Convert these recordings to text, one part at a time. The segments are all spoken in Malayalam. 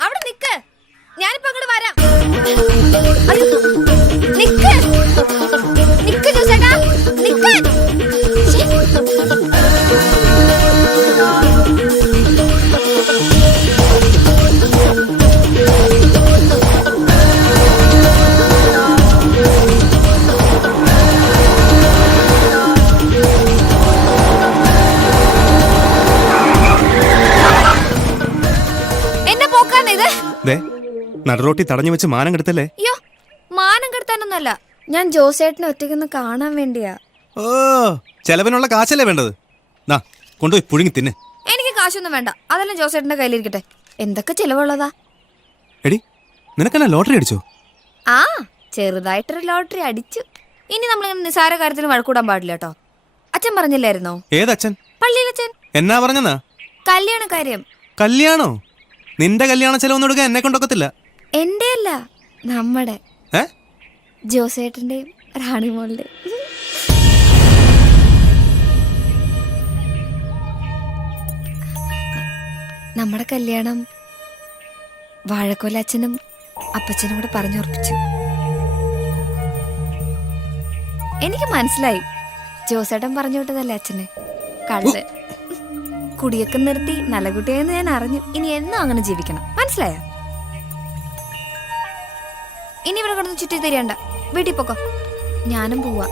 അവിടെ നിക്ക്, ഞാനിപ്പോ അങ്ങോട്ട് വരാം. നിക്ക് നിക്ക് ജോസേട്ടാ, നിക്ക്. നടുറോട്ടി തടഞ്ഞു വെച്ച് മാനം കെടുത്തല്ലേ? അയ്യോ, മാനം കെടുത്താനൊന്നല്ല, ഞാൻ ജോസേട്ടനെ ഒറ്റയ്ക്കൊന്ന് കാണാൻ വേണ്ടിയാ. ഓ, ചെലവിനുള്ള കാശല്ലേ വേണ്ടത്? കൊണ്ടുപോയി പുഴുങ്ങി തിന്നെ. എനിക്ക് കാശൊന്നും വേണ്ട, അതെല്ലാം ജോസേട്ടന്റെ കയ്യിലിരിക്കട്ടെ. എന്തൊക്കെ ചെലവുള്ളതാ? എടി, നിനക്കെന്നാ ലോട്ടറി അടിച്ചോ? ആ, ചെറുതായിട്ടൊരു ലോട്ടറി അടിച്ചു. ഇനി നമ്മളിങ്ങനെ നിസാര കാര്യത്തിന് വഴക്കൂടാൻ പാടില്ല കേട്ടോ. അച്ഛൻ പറഞ്ഞില്ലായിരുന്നോ? ഏതച്ഛൻ? പള്ളിയിലച്ഛൻ. എന്നാ പറഞ്ഞെന്നാ? കല്യാണ കാര്യം. കല്യാണോ? നിന്റെ കല്യാണ ചെലവൊന്നും എടുക്കാൻ എന്നെ കൊണ്ടൊക്കത്തില്ല. എന്റെ അല്ല, നമ്മുടെ ജോസേട്ടന്റെയും റാണിമോളുടെ. നമ്മുടെ കല്യാണം വാഴക്കോല അച്ഛനും അപ്പച്ചനും കൂടെ പറഞ്ഞുറപ്പിച്ചു. എനിക്ക് മനസ്സിലായി, ജോസേട്ടൻ പറഞ്ഞു വിട്ടതല്ലേ അച്ഛനെ. കള്ള് കുടിയൊക്കെ നിർത്തി നല്ല കുട്ടിയെന്ന് ഞാൻ അറിഞ്ഞു. ഇനി എന്നും അങ്ങനെ ജീവിക്കണം, മനസ്സിലായോ? ഇനി ഇവിടെ കിടന്ന് ചുറ്റി തിരിയണ്ട, വീട്ടിൽ പോക്കോ. ഞാനും പോവാ.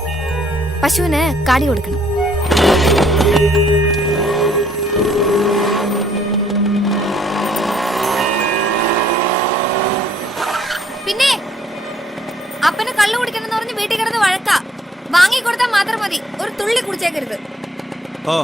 പശുവിന് കാടി കൊടുക്കണം. പിന്നെ അപ്പന് കള്ളു കുടിക്കണം എന്ന് പറഞ്ഞ് വീട്ടിൽ കിടന്ന് വഴക്കാ. വാങ്ങി കൊടുത്താൽ മാത്രം മതി, ഒരു തുള്ളി കുടിച്ചേക്കരുത്. ഓ,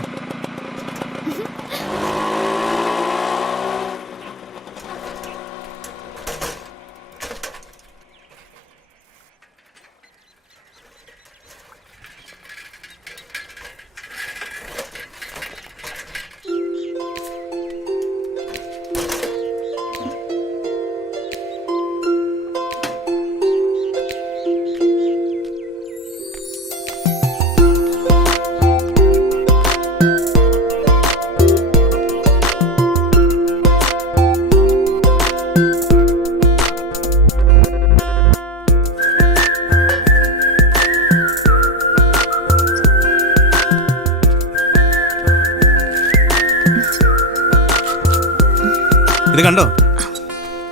ഇത് കണ്ടോ?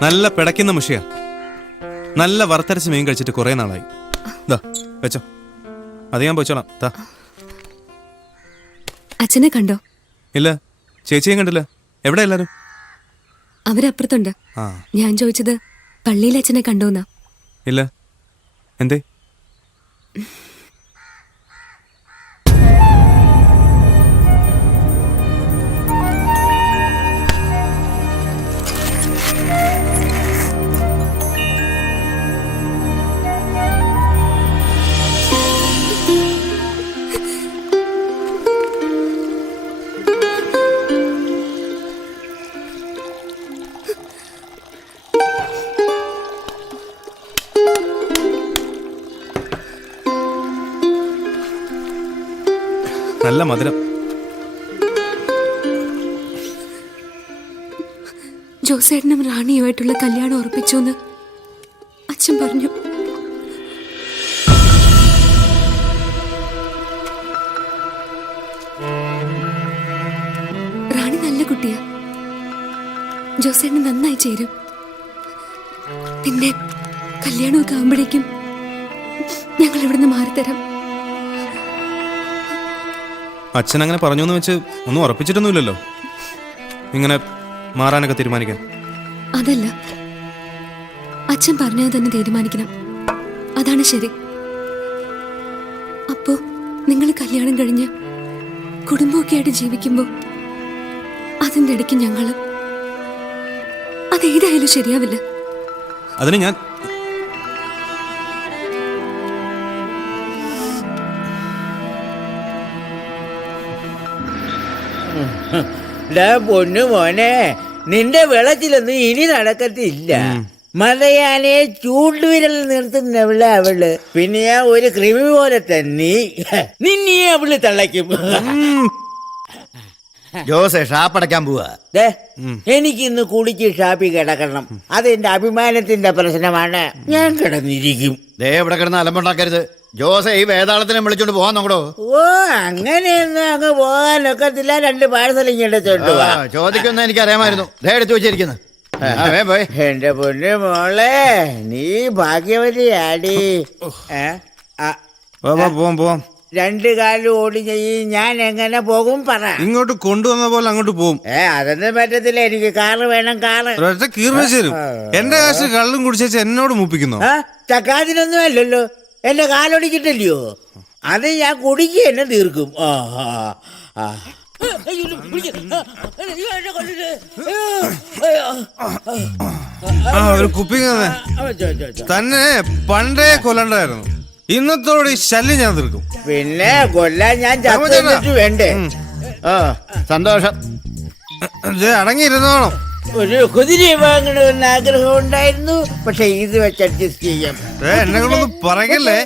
നല്ല പിടയ്ക്കുന്ന മുഷിയ. നല്ല വറുത്തരച്ച് മീൻ കഴിച്ചിട്ട് കുറെ നാളായി. വെച്ചോ, അത് ഞാൻ പോയിച്ചോളാം. അച്ഛനെ കണ്ടോ? ഇല്ല, ചേച്ചിയും കണ്ടില്ല. എവിടെ എല്ലാരും? അവരപ്പുറത്തുണ്ട്. ഞാൻ ചോദിച്ചത് പള്ളിയിൽ അച്ഛനെ കണ്ടോന്നാ. ഇല്ല, എന്തേ? നല്ല മധുരം. ജോസേട്ടനും റാണിയുമായിട്ടുള്ള കല്യാണം ഉറപ്പിച്ചു എന്ന് അച്ഛൻ പറഞ്ഞു. റാണി നല്ല കുട്ടിയാ, ജോസേട്ടന് നന്നായി ചേരും. പിന്നെ കല്യാണമൊക്കെ ആകുമ്പോഴേക്കും ഞങ്ങൾ ഇവിടുന്ന് മാറിത്തരാം. അച്ഛൻ അങ്ങനെ പറഞ്ഞു എന്ന് വെച്ച് ഒന്നും ഉറപ്പിച്ചിട്ടൊന്നുമില്ലല്ലോ ഇങ്ങനെ മാറാനൊക്കെ തീരുമാനിക്കാൻ. അതല്ല, അച്ഛൻ പറഞ്ഞത് തന്നെ തീരുമാനിക്കണം, അതാണ് ശരി. അപ്പോ നിങ്ങൾ കല്യാണം കഴിഞ്ഞ് കുടുംബമൊക്കെ ആയിട്ട് ജീവിക്കുമ്പോ അതിൻ്റെ ഇടയ്ക്ക് ഞങ്ങള്, അതേതായാലും ശരിയാവില്ല. അതിന് ഞാൻ പൊന്നു മോനെ, നിന്റെ വെള്ളത്തിലൊന്നും ഇനി നടക്കത്തില്ല. മതയാനയെ ചൂണ്ടുവിരൽ നിർത്തുന്നവള് അവള്. പിന്നെ ഞാൻ ഒരു കൃമി പോലെ തന്നെ നിന്നെ അവള് തള്ളയ്ക്കും. ജോസേ ഷാപ്പടയ്ക്കാൻ പോവാ. ദേ, എനിക്കിന്ന് കുടിച്ച് ഷാപ്പിൽ കിടക്കണം. അതെന്റെ അഭിമാനത്തിന്റെ പ്രശ്നമാണ്. ഞാൻ കിടന്നിരിക്കും. ദേ ഇവിടെ കിടന്ന് അലമ്പുണ്ടാക്കരുത്. ജോസേ ഈ വേതാളത്തിനെ വിളിച്ചോണ്ട് പോവാൻ നോക്കടോ. ഓ, അങ്ങനെയൊന്നും അങ്ങ് പോകാനൊക്കത്തില്ല. 2 പാഴ്സൽ ഇങ്ങോട്ട് വാ. ചോദിക്കുന്ന എനിക്ക് അറിയാമായിരുന്നു. ദേ എടുത്തു വെച്ചിരിക്കുന്നു. പോയി. എന്റെ പൊന്നു മോളെ, നീ ഭാഗ്യവതിയാടി. പോവാം 2 കാലും ഓടി ഞാൻ എങ്ങനെ പോകും പറ. ഇങ്ങോട്ട് കൊണ്ടുവന്ന പോലെ അങ്ങോട്ട് പോവും. അതൊന്നും പറ്റത്തില്ല. എനിക്ക് കാറ് വേണം, കാറ്. ഒരൊറ്റ കീറിന് തരും. എന്റെ കാശ് കള്ളും കുടിച്ചേച്ച് എന്നോട് മുപ്പിക്കുന്നു. ചക്കാതിനൊന്നും അല്ലല്ലോ, എന്റെ കാലൊടിച്ചിട്ടല്ലയോ. അത് ഞാൻ കുടിക്ക് എന്നെ തീർക്കും. ഒരു കുപ്പിങ് തന്നെ പണ്ടേ കൊല്ലണ്ടായിരുന്നു. ഇന്നത്തോടെ ഈ ശല്യം ഞാൻ തീർക്കും. പിന്നെ കൊല്ലാൻ ഞാൻ ചത്തിട്ട് വേണ്ടേ? സന്തോഷം. അടങ്ങിയിരുന്നോണം. ഒരു കുതിര വാങ്ങണമെന്ന് ആഗ്രഹം ഉണ്ടായിരുന്നു. പക്ഷെ ഇത് വെച്ച് അഡ്ജസ്റ്റ് ചെയ്യാം. എന്നെ കൊണ്ടൊന്നും പറയല്ലേ.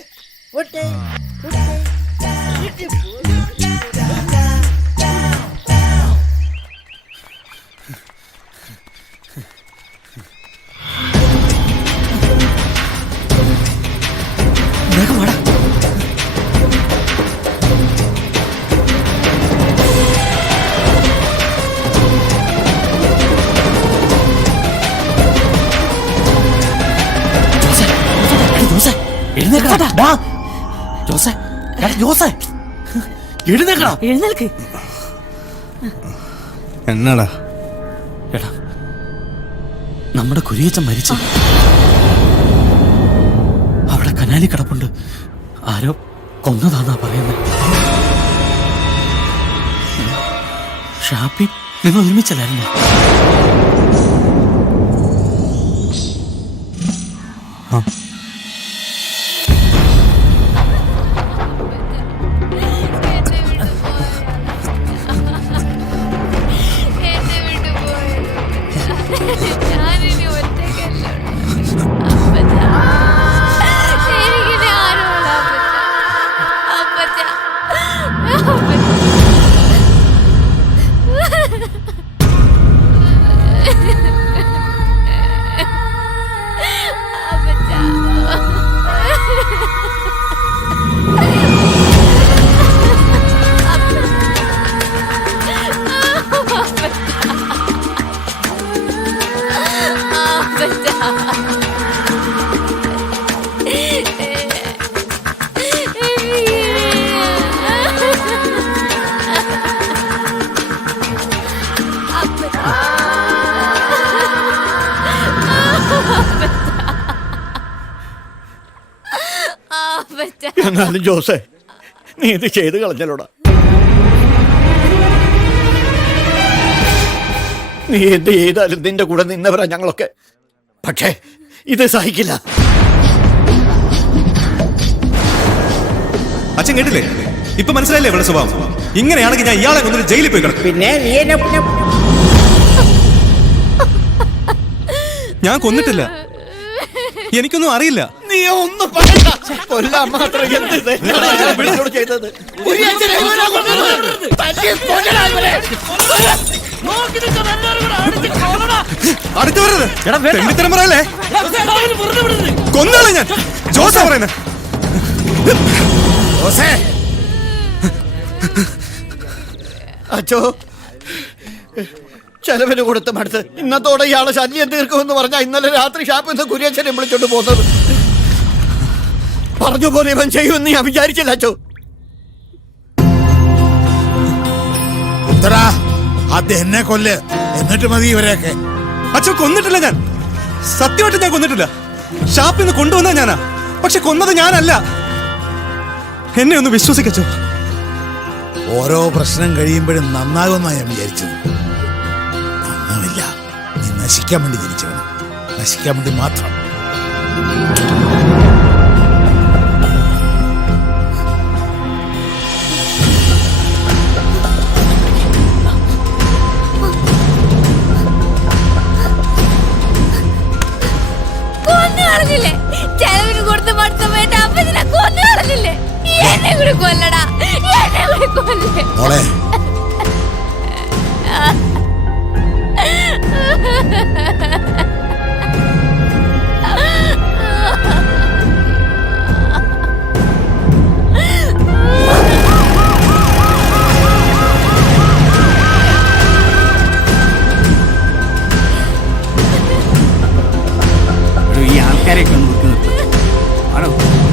എഴുന്നേൽക്ക്. എന്നാടാ? എടാ, നമ്മുടെ കുരിയച്ചൻ മരിച്ചു. അവിടെ കനാലി കിടപ്പുണ്ട്. ആരോ കൊന്നതാന്നാ പറയുന്നത്. ഷാപ്പി, നിങ്ങൾ ഒരുമിച്ചല്ലായിരുന്നു? എന്നാലും ജോസേ, നീ ഇത് ചെയ്ത് കളഞ്ഞല്ലോടാ. നീ എന്ത് ചെയ്താലും നിന്റെ കൂടെ നിന്നവരാ ഞങ്ങളൊക്കെ. പക്ഷേ ഇത് സഹിക്കില്ല. അച്ഛൻ കേട്ടില്ലേ? ഇപ്പൊ മനസ്സിലായില്ലേ ഇവിടെ സ്വഭാവം? ഇങ്ങനെയാണെങ്കിൽ ഞാൻ ഇയാളെ കൊണ്ടൊരു ജയിലിൽ പോയി കിടക്കും. പിന്നെ നീ എന്നെ ഞാൻ കൊന്നിട്ടില്ല. എനിക്കൊന്നും അറിയില്ല. നീ ഒന്നും പറയണ്ട. കൊല്ലാൻ മാത്രം എന്ത് തെറ്റാണ് ചെയ്തത്? അടുത്ത് വരരുത്. തെണ്ടിത്തരം പറയല്ലേ. കൊന്നാളെ ഞാൻ. ജോസാ പറയുന്നത്. അച്ചോ, ചെലവിന് കൊടുത്ത മടുത്ത് ഇന്നത്തോടെ ഇയാളെ ശല്യം തീർക്കുമെന്ന് പറഞ്ഞാൽ ഇന്നലെ രാത്രി ഷാപ്പിൽ നിന്ന് കുര്യച്ചനെ വിളിച്ചോണ്ട് പോകുന്നത്. പറഞ്ഞ പോലെ ഇവൻ ചെയ്യുമെന്ന് ഞാൻ വിചാരിച്ചില്ല അച്ചോ. ആദ്യം എന്നെ കൊല്ല്, എന്നിട്ട് മതി ഇവരെയൊക്കെ. അച്ഛൻ കൊന്നിട്ടില്ല. ഞാൻ സത്യമായിട്ട് ഞാൻ കൊന്നിട്ടില്ല. ഷാപ്പിൽ നിന്ന് കൊണ്ടുവന്ന ഞാനാ. പക്ഷെ കൊന്നത് ഞാനല്ല. എന്നെ ഒന്ന് വിശ്വസിക്കച്ചോ. ഓരോ പ്രശ്നം കഴിയുമ്പോഴും നന്നാകുമെന്നാണ് ഞാൻ വിചാരിച്ചത്. നന്നാവില്ല. നീ നശിക്കാൻ വേണ്ടി ജനിച്ചവന്. നശിക്കാൻ വേണ്ടി മാത്രം. പറഞ്ഞില്ലേ ചെലവിന് കൊടുത്ത് മടുത്തമ്മേന്റെ അപ്പനെ കൊന്നു കളഞ്ഞില്ലേ? എന്നെ കൂടി കൊല്ലടാ, എന്നെ കൂടി കൊല്ലേ. മോളെ ഈ ആൾക്കാരെയൊക്കെ ഒന്ന് വിട്ടു നിർത്തും.